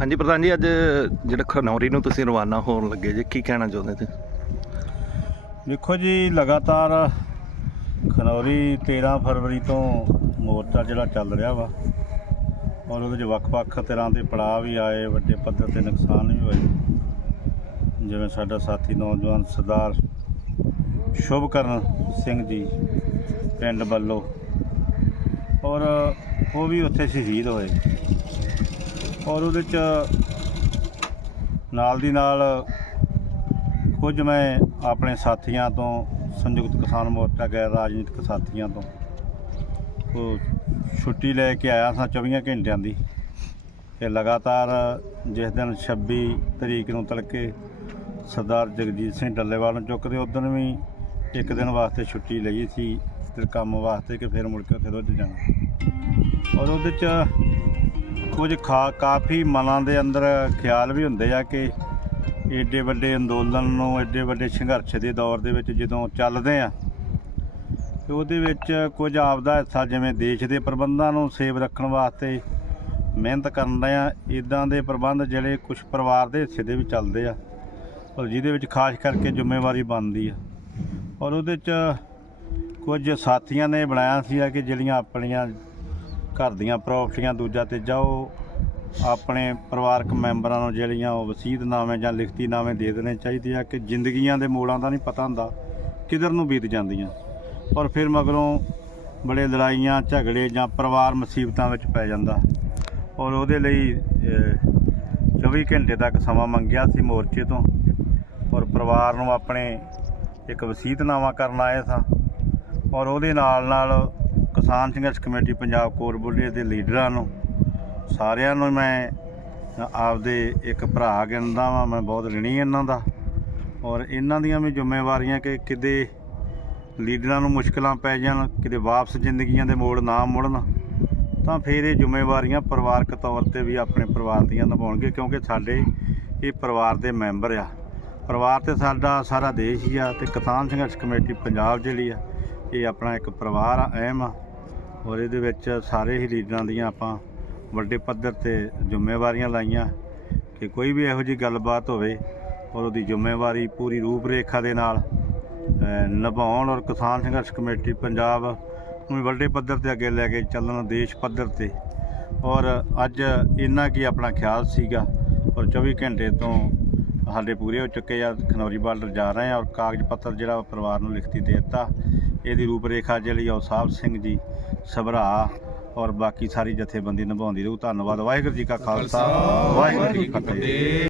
ਹਾਂਜੀ ਪ੍ਰਧਾਨ ਜੀ, ਅੱਜ ਜਿਹੜਾ ਖਨੌਰੀ ਨੂੰ ਤੁਸੀਂ ਰਵਾਨਾ ਹੋਣ ਲੱਗੇ ਜੀ, ਕੀ ਕਹਿਣਾ ਚਾਹੁੰਦੇ ਤੇ ਦੇਖੋ ਜੀ, ਲਗਾਤਾਰ ਖਨੌਰੀ 13 ਫਰਵਰੀ ਤੋਂ ਮੋਰਚਾ ਜਿਹੜਾ ਚੱਲ ਰਿਹਾ ਵਾ, ਔਰ ਉਹਦੇ 'ਚ ਵੱਖ-ਵੱਖ ਤਰ੍ਹਾਂ ਦੇ ਪੜਾਅ ਵੀ ਆਏ, ਵੱਡੇ ਪੱਧਰ ਤੇ ਨੁਕਸਾਨ ਵੀ ਹੋਏ। ਜਿਵੇਂ ਸਾਡਾ ਸਾਥੀ ਨੌਜਵਾਨ ਸਰਦਾਰ ਸ਼ੁਭਕਰਨ ਸਿੰਘ ਜੀ, ਪਿੰਡ ਬੱਲੋ ਔਰ ਉਹ ਵੀ ਉੱਥੇ ਸ਼ਹੀਦ ਹੋਏ। ਔਰ ਉਹਦੇ 'ਚ ਨਾਲ ਦੀ ਨਾਲ ਕੁਝ ਮੈਂ ਆਪਣੇ ਸਾਥੀਆਂ ਤੋਂ, ਸੰਯੁਕਤ ਕਿਸਾਨ ਮੋਰਚਾ ਗੈਰ ਰਾਜਨੀਤਿਕ ਸਾਥੀਆਂ ਤੋਂ ਉਹ ਛੁੱਟੀ ਲੈ ਕੇ ਆਇਆ ਸਾਂ 24 ਘੰਟਿਆਂ ਦੀ ਤੇ ਲਗਾਤਾਰ ਜਿਸ ਦਿਨ 26 ਤਰੀਕ ਨੂੰ ਤੜਕੇ ਸਰਦਾਰ ਜਗਜੀਤ ਸਿੰਘ ਡੱਲੇਵਾਲ ਨੂੰ ਚੁੱਕਦੇ ਦਿਨ ਵੀ ਇੱਕ ਦਿਨ ਵਾਸਤੇ ਛੁੱਟੀ ਲਈ ਸੀ ਤੇ ਕੰਮ ਵਾਸਤੇ ਕਿ ਫਿਰ ਮੁੜ ਕੇ ਉੱਥੇ ਰੁੱਝ ਜਾਣਾ। ਔਰ ਉਹਦੇ ਚ ਕੁਝ ਖਾ ਕਾਫੀ ਮਨਾਂ ਦੇ ਅੰਦਰ ਖਿਆਲ ਵੀ ਹੁੰਦੇ ਆ ਕਿ ਏਡੇ ਵੱਡੇ ਅੰਦੋਲਨ ਨੂੰ, ਏਡੇ ਵੱਡੇ ਸੰਘਰਸ਼ ਦੇ ਦੌਰ ਦੇ ਵਿੱਚ ਜਦੋਂ ਚੱਲਦੇ ਆ, ਤੇ ਉਹਦੇ ਵਿੱਚ ਕੁਝ ਆਪਦਾ ਹਿੱਸਾ ਜਿਵੇਂ ਦੇਸ਼ ਦੇ ਪ੍ਰਬੰਧਾਂ ਨੂੰ ਸੇਵ ਰੱਖਣ ਵਾਸਤੇ ਮਿਹਨਤ ਕਰਦੇ ਆ ਇਦਾਂ ਦੇ ਪ੍ਰਬੰਧ ਜਿਹੜੇ ਕੁਝ ਪਰਿਵਾਰ ਦੇ ਹਿੱਸੇ ਦੇ ਵੀ ਚੱਲਦੇ ਆ, ਔਰ ਜਿਹਦੇ ਵਿੱਚ ਖਾਸ ਕਰਕੇ ਜ਼ਿੰਮੇਵਾਰੀ ਬਣਦੀ ਆ। ਔਰ ਉਹਦੇ ਚ ਕੁਝ ਸਾਥੀਆਂ ਨੇ ਬਣਾਇਆ ਸੀ ਕਿ ਜਿਹੜੀਆਂ ਆਪਣੀਆਂ ਘਰ ਦੀਆਂ ਪ੍ਰਾਪਰਟੀਆਂ ਦੂਜਾ 'ਤੇ ਜਾਓ ਆਪਣੇ ਪਰਿਵਾਰਕ ਮੈਂਬਰਾਂ ਨੂੰ ਜਿਹੜੀਆਂ ਉਹ ਵਸੀਅਤਨਾਮੇ ਜਾਂ ਲਿਖਤੀ ਲਿਖਤੀਨਾਮੇ ਦੇ ਦੇਣੇ ਚਾਹੀਦੇ ਆ ਕਿ ਜ਼ਿੰਦਗੀਆਂ ਦੇ ਮੋੜਾਂ ਦਾ ਨਹੀਂ ਪਤਾ ਹੁੰਦਾ ਕਿਧਰ ਨੂੰ ਬੀਤ ਜਾਂਦੀਆਂ। ਔਰ ਫਿਰ ਮਗਰੋਂ ਬੜੇ ਲੜਾਈਆਂ ਝਗੜੇ ਜਾਂ ਪਰਿਵਾਰ ਮੁਸੀਬਤਾਂ ਵਿੱਚ ਪੈ ਜਾਂਦਾ। ਔਰ ਉਹਦੇ ਲਈ ਅਹ, 24 ਘੰਟੇ ਤੱਕ ਸਮਾਂ ਮੰਗਿਆ ਸੀ ਮੋਰਚੇ ਤੋਂ। ਔਰ ਪਰਿਵਾਰ ਨੂੰ ਆਪਣੇ ਇੱਕ ਵਸੀਅਤਨਾਮਾ ਕਰਨ ਆਏ ਸਾਂ। ਔਰ ਉਹਦੇ ਨਾਲ ਨਾਲ ਕਿਸਾਨ ਸੰਘਰਸ਼ ਕਮੇਟੀ ਪੰਜਾਬ ਕੋਰ ਬੁੱਢੇ ਦੇ ਲੀਡਰਾਂ ਨੂੰ, ਸਾਰਿਆਂ ਨੂੰ ਮੈਂ ਆਪਦੇ ਇੱਕ ਭਰਾ ਗਿਣਦਾ ਵਾਂ, ਮੈਂ ਬਹੁਤ ਰਿਣੀ ਇਹਨਾਂ ਦਾ। ਔਰ ਇਹਨਾਂ ਦੀਆਂ ਵੀ ਜ਼ਿੰਮੇਵਾਰੀਆਂ ਕਿ ਕਿਤੇ ਲੀਡਰਾਂ ਨੂੰ ਮੁਸ਼ਕਲਾਂ ਪੈ ਜਾਣ, ਕਿਤੇ ਵਾਪਸ ਜ਼ਿੰਦਗੀਆਂ ਦੇ ਮੋੜ ਨਾ ਮੁੜਨ, ਤਾਂ ਫਿਰ ਇਹ ਜ਼ਿੰਮੇਵਾਰੀਆਂ ਪਰਿਵਾਰਕ ਤੌਰ ਤੇ ਵੀ ਆਪਣੇ ਪਰਿਵਾਰ ਦੀਆਂ ਨਿਭਾਉਣਗੇ, ਕਿਉਂਕਿ ਸਾਡੇ ਇਹ ਪਰਿਵਾਰ ਦੇ ਮੈਂਬਰ ਆ। ਪਰਿਵਾਰ ਤੇ ਸਾਡਾ, ਸਾਰਾ ਦੇਸ਼ ਹੀ ਆ, ਤੇ ਕਿਸਾਨ ਸੰਘਰਸ਼ ਕਮੇਟੀ ਪੰਜਾਬ ਜਿਹੜੀ ਆ, ਇਹ ਆਪਣਾ ਇੱਕ ਪਰਿਵਾਰ ਆ, ਅਹਿਮ ਆ। ਔਰ ਇਹਦੇ ਵਿੱਚ ਸਾਰੇ ਹੀ ਲੀਡਰਾਂ ਦੀਆਂ ਆਪਾਂ ਵੱਡੇ ਪੱਧਰ ਤੇ ਜ਼ਿੰਮੇਵਾਰੀਆਂ ਲਾਈਆਂ ਕਿ ਕੋਈ ਵੀ ਇਹੋ ਜਿਹੀ ਗੱਲਬਾਤ ਹੋਵੇ ਔਰ ਉਹਦੀ ਜ਼ਿੰਮੇਵਾਰੀ ਪੂਰੀ ਰੂਪਰੇਖਾ ਦੇ ਨਾਲ ਨਿਭਾਉਣ ਔਰ ਕਿਸਾਨ ਸੰਘਰਸ਼ ਕਮੇਟੀ ਪੰਜਾਬ ਨੂੰ ਵੱਡੇ ਪੱਧਰ ਤੇ ਅੱਗੇ ਲੈ ਕੇ ਚੱਲਣ ਦੇਸ਼ ਪੱਧਰ ਤੇ। ਔਰ ਅੱਜ ਇੰਨਾ ਕੀ ਆਪਣਾ ਖਿਆਲ ਸੀਗਾ ਔਰ 24 ਘੰਟੇ ਤੋਂ ਸਾਡੇ ਪੂਰੇ ਹੋ ਚੁੱਕੇ ਆ ਖਨੌਰੀ ਬਾਰਡਰ ਜਾ ਰਹੇ ਆ ਔਰ ਕਾਗਜ਼ ਪੱਤਰ ਜਿਹੜਾ ਪਰਿਵਾਰ ਨੂੰ ਲਿਖਤੀ ਦੇ ਦਿੱਤਾ। ਇਹਦੀ ਰੂਪ ਰੇਖਾ ਜਿਹੜੀ ਉਹ ਸਾਹਿਬ ਸਿੰਘ ਜੀ ਸਭਰਾ ਔਰ ਬਾਕੀ ਸਾਰੀ ਜਥੇਬੰਦੀ ਨਿਭਾਉਂਦੀ ਰਹੂ। ਧੰਨਵਾਦ। ਵਾਹਿਗੁਰੂ ਜੀ ਕਾ ਖਾਲਸਾ। ਵਾਹਿਗੁਰੂ ਜੀ ਕੀ ਫਤਿਹ।